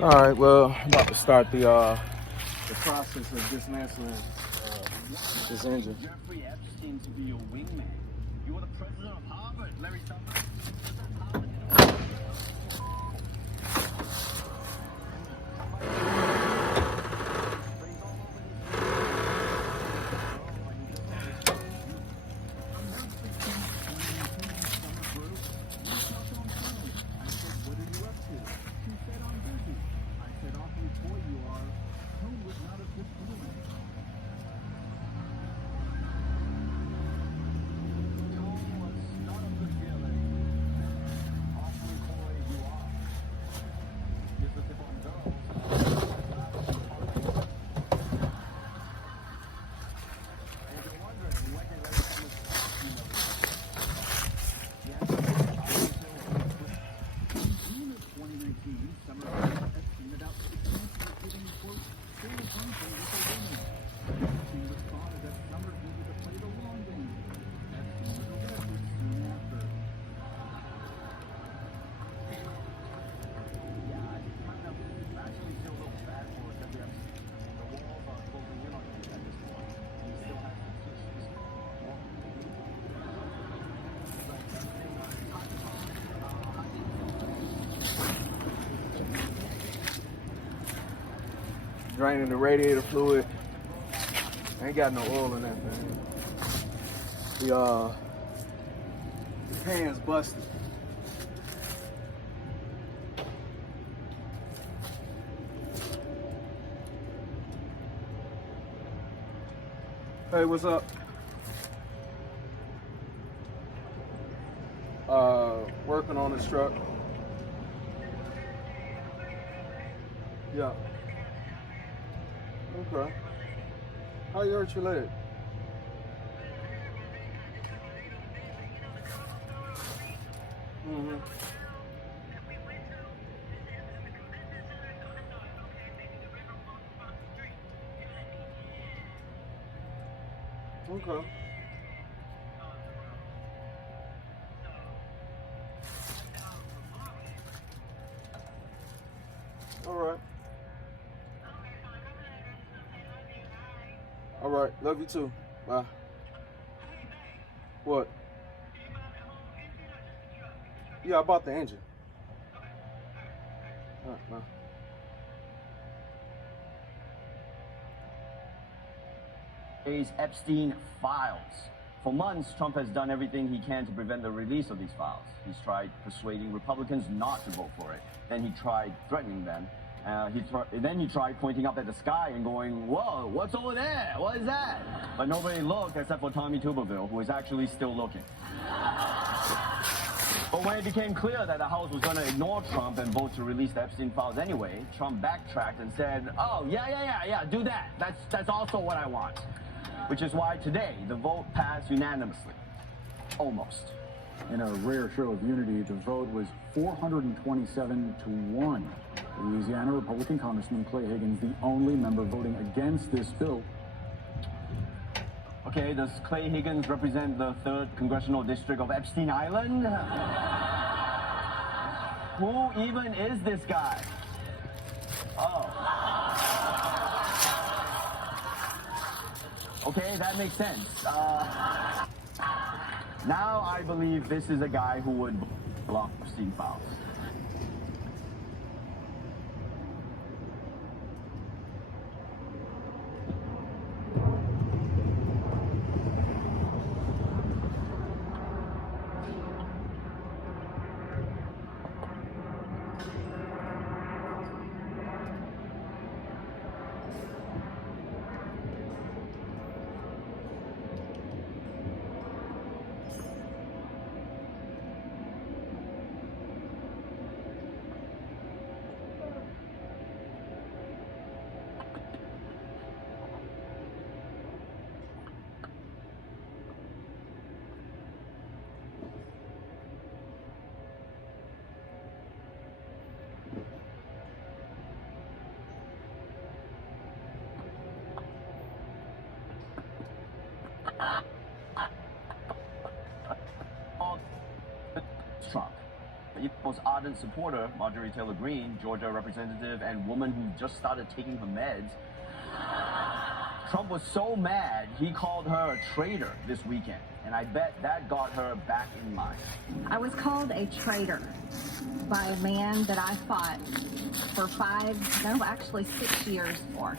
All right, well, I'm about to start the process of dismantling this engine. Jeffrey Epstein to be your wingman. You were the president of Harvard, Larry Summers. Draining the radiator fluid. Ain't got no oil in that thing. The pan's busted. Hey, what's up? Working on this truck. Yeah. Okay. How you hurt your leg? Mm-hmm. Okay. All right. All right. Love you too. Bye. What? Yeah, I bought the engine. All right, bye. Epstein files. For months, Trump has done everything he can to prevent the release of these files. He's tried persuading Republicans not to vote for it. Then he tried threatening them. Then he tried pointing up at the sky and going, "Whoa, what's over there? What is that?" But nobody looked except for Tommy Tuberville, who is actually still looking. But when it became clear that the House was going to ignore Trump and vote to release the Epstein files anyway, Trump backtracked and said, "Oh, yeah, do that. That's also what I want." Which is why today the vote passed unanimously. Almost. In a rare show of unity, the vote was 427 to 1. Louisiana Republican Congressman Clay Higgins, the only member voting against this bill. Okay, does Clay Higgins represent the 3rd Congressional District of Epstein Island? Who even is this guy? Oh. Okay, that makes sense. Now I believe this is a guy who would block Epstein files. most ardent supporter, Marjorie Taylor Greene, Georgia representative and woman who just started taking her meds, Trump was so mad, he called her a traitor this weekend. And I bet that got her back in line. I was called a traitor by a man that I fought for 6 years for.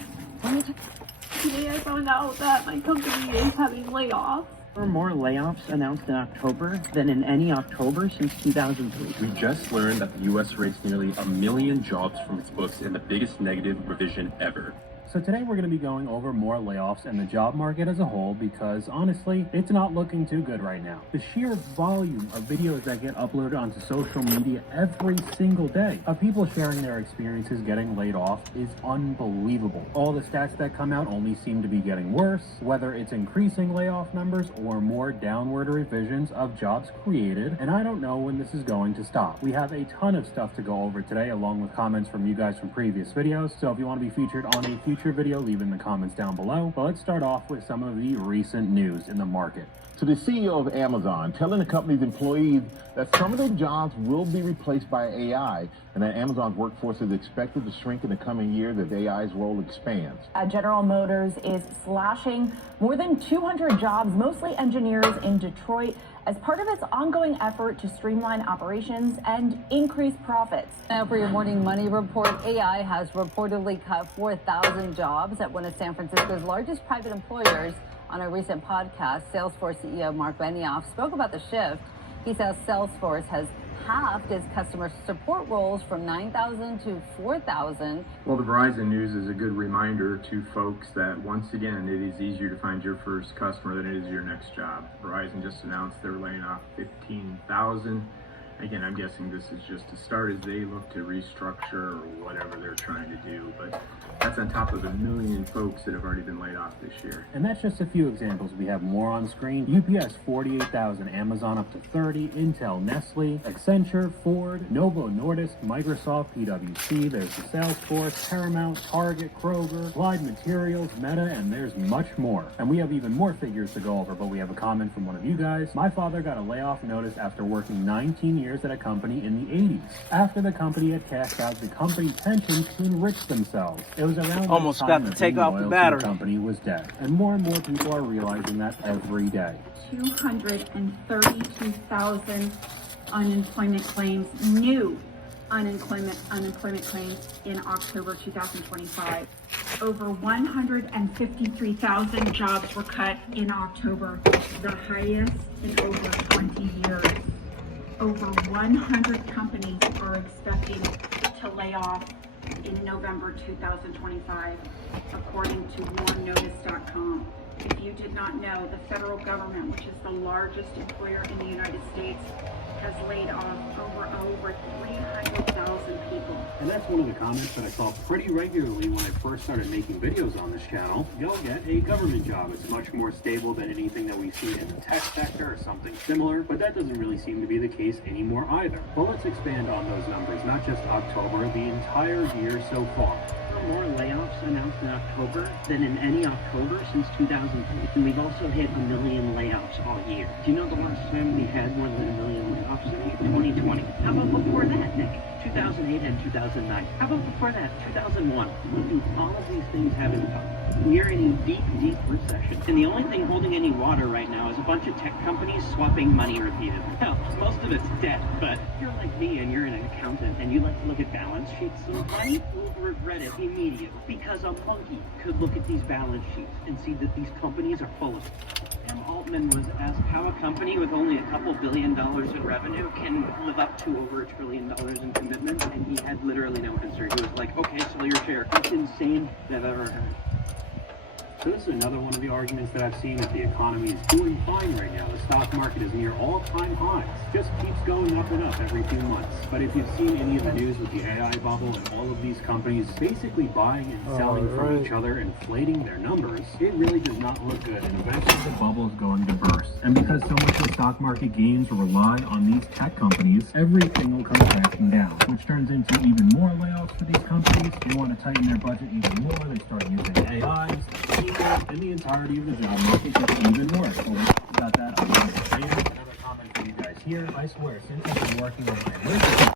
Today I found out that my company is having layoffs. There were more layoffs announced in October than in any October since 2003. We just learned that the U.S. raised nearly 1 million jobs from its books in the biggest negative revision ever. So today we're going to be going over more layoffs and the job market as a whole because honestly, it's not looking too good right now. The sheer volume of videos that get uploaded onto social media every single day of people sharing their experiences getting laid off is unbelievable. All the stats that come out only seem to be getting worse, whether it's increasing layoff numbers or more downward revisions of jobs created, and I don't know when this is going to stop. We have a ton of stuff to go over today along with comments from you guys from previous videos, so if you want to be featured on a future video, leave in the comments down below. But let's start off with some of the recent news in the market. So the CEO of Amazon telling the company's employees that some of their jobs will be replaced by AI and that Amazon's workforce is expected to shrink in the coming years as AI's role expands. General Motors is slashing more than 200 jobs, mostly engineers in Detroit, as part of its ongoing effort to streamline operations and increase profits. Now for your morning money report, AI has reportedly cut 4,000 jobs at one of San Francisco's largest private employers. On a recent podcast, Salesforce CEO Mark Benioff spoke about the shift. He says Salesforce has halved its customer support roles from 9,000 to 4,000. Well, the Verizon news is a good reminder to folks that once again, it is easier to find your first customer than it is your next job. Verizon just announced they're laying off 15,000. Again, I'm guessing this is just a start as they look to restructure or whatever they're trying to do, but that's on top of the 1 million folks that have already been laid off this year. And that's just a few examples. We have more on screen. UPS 48,000, Amazon up to 30, Intel, Nestle, Accenture, Ford, Novo Nordisk, Microsoft, PwC, there's the Salesforce, Paramount, Target, Kroger, Applied Materials, Meta, and there's much more. And we have even more figures to go over, but we have a comment from one of you guys. My father got a layoff notice after working 19 years at a company in the 80s. After the company had cashed out the company pensions to enrich themselves. It was around almost the time got to that take the off the loyalty battery. company was dead. And more people are realizing that every day. 232,000 unemployment claims, new unemployment claims in October 2025. Over 153,000 jobs were cut in October, the highest in over 20 years. Over 100 companies are expecting to lay off in November 2025, according to warnotice.com. If you did not know, the federal government, which is the largest employer in the United States, has laid off over 300,000 people. And that's one of the comments that I saw pretty regularly when I first started making videos on this channel. Go get a government job. It's much more stable than anything that we see in the tech sector or something similar, but that doesn't really seem to be the case anymore either. Well, let's expand on those numbers, not just October, the entire year so far. More layoffs announced in October than in any October since 2003. And we've also hit 1 million layoffs all year. Do you know the last time we had more than 1 million layoffs in 2020? How about before that, Nick? 2008 and 2009. How about before that, 2001? All of these things haven't come. We're in a deep, deep recession. And the only thing holding any water right now is a bunch of tech companies swapping money repeatedly. Now, most of it's debt, but if you're like me and you're an accountant and you like to look at balance sheets, somebody will regret it immediately. Because a monkey could look at these balance sheets and see that these companies are full of Sam Altman was asked how a company with only a couple $1 billion in revenue can live up to over $1 trillion in commitments, and he had literally no answer. He was like, okay, sell your share. That's insane that I've ever heard. So this is another one of the arguments that I've seen that the economy is doing fine right now. The stock market is near all-time highs. Just keeps going up and up every few months. But if you've seen any of the news with the AI bubble and all of these companies basically buying and selling from each other, inflating their numbers, it really does not look good. And eventually the bubble is going to burst. And because so much of the stock market gains rely on these tech companies, everything will come crashing down, which turns into even more layoffs for these companies. They want to tighten their budget even more. They start using AIs. And the entirety of the job market gets even worse. So let's talk about that. Another comment for you guys here. I swear, since I've been working on my list